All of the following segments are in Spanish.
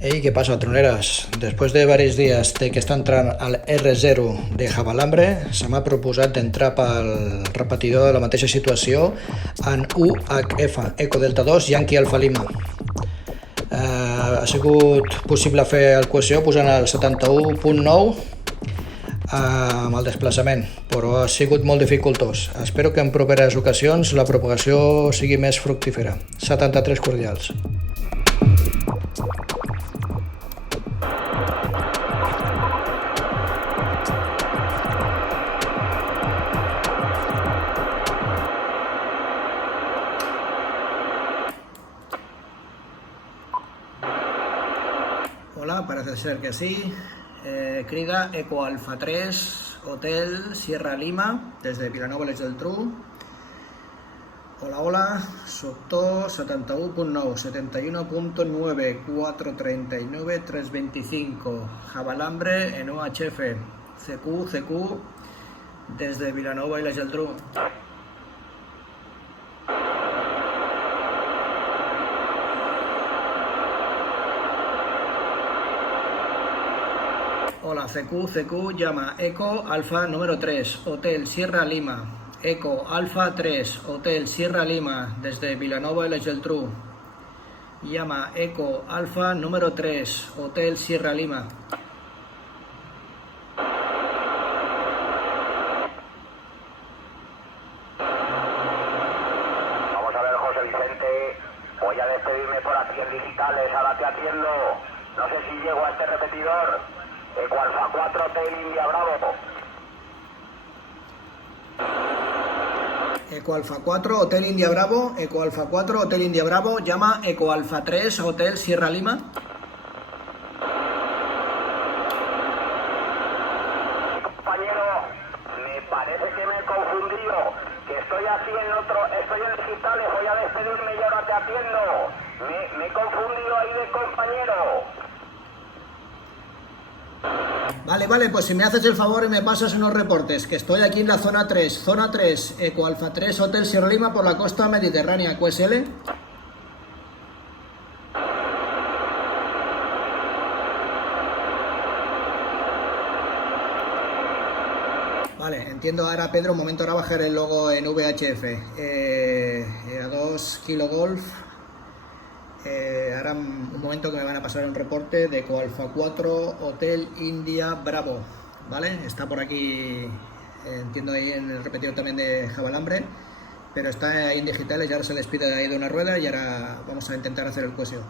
Hey, ¿qué pasa, troneres? Després de diversos dies de que està entrant al R0 de Javalambre, se m'ha proposat d'entrar pel repetidor de la mateixa situació en UHF, Eco Delta 2, Yankee Alfa Lima. Ha sigut possible fer el cohesió posant el 71.9 amb el desplaçament, però ha sigut molt dificultós. Espero que en properes ocasions la propagació sigui més fructífera. 73 cordials. Hola, parece ser que sí. Crida Eco Alfa 3, Hotel Sierra Lima, desde Vilanova i la Geltrú. Hola, hola, sector 71.9, 71.9, 439, 325, Javalambre en UHF, CQ, desde Vilanova i la Geltrú. Hola, CQ, llama Eco Alfa número 3, Hotel Sierra Lima. Eco Alfa 3, Hotel Sierra Lima, desde Vilanova i la Geltrú. Llama Eco Alfa número 3, Hotel Sierra Lima. Vamos a ver, José Vicente, voy a despedirme por aquí en digitales, ahora te atiendo. No sé si llego a este repetidor. Eco Alfa 4, Hotel India Bravo. Eco Alfa 4, Hotel India Bravo. Eco Alfa 4, Hotel India Bravo. Llama Eco Alfa 3, Hotel Sierra Lima. Compañero, me parece que me he confundido, que estoy así estoy en digitales, voy a despedirme y ahora te atiendo. Me he confundido ahí de compañero. Vale, pues si me haces el favor y me pasas unos reportes, que estoy aquí en la zona 3, Eco Alfa 3, Hotel Sierra Lima, por la costa mediterránea, QSL. Vale, entiendo ahora, Pedro, un momento, ahora bajar el logo en VHF. A 2 Kilo Golf. Ahora un momento que me van a pasar un reporte de Eco Alfa 4, Hotel India Bravo. ¿Vale? Está por aquí, entiendo ahí en el repetidor también de Javalambre, pero está ahí en digitales y ahora se les pide ahí de una rueda y ahora vamos a intentar hacer el cohesión.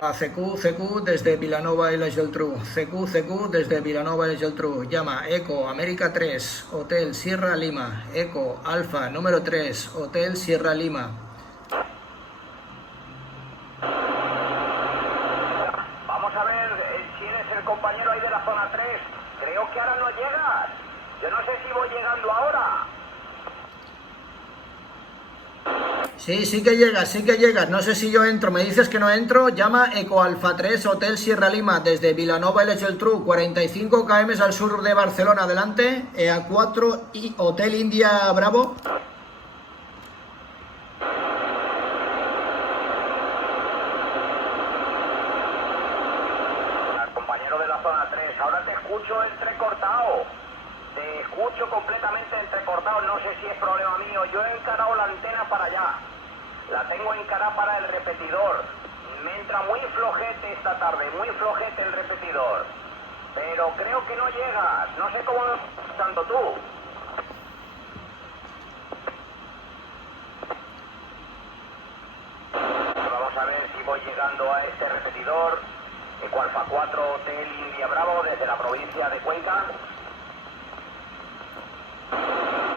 CQ desde Vilanova i la Geltrú. CQ desde Vilanova i la Geltrú. Llama Eco América 3, Hotel Sierra Lima. Eco Alfa número 3, Hotel Sierra Lima. Vamos a ver si eres el compañero ahí de la zona 3. Creo que ahora no llegas. Yo no sé si voy llegando ahora. Sí que llegas. No sé si yo entro. Me dices que no entro. Llama Eco Alfa 3, Hotel Sierra Lima, desde Vilanova i la Geltrú, 45 km al sur de Barcelona. Adelante. EA4 y Hotel India Bravo. Compañero de la zona 3, ahora te escucho entrecortado. Te escucho completamente entrecortado. No sé si es problema mío. Yo he encarado la antena para allá. La tengo encarada para el repetidor. Me entra muy flojete esta tarde, muy flojete el repetidor. Pero creo que no llegas. No sé cómo lo estás escuchando tú. Vamos a ver si voy llegando a este repetidor. Eco Alfa 4, Hotel India Bravo, desde la provincia de Cuenca.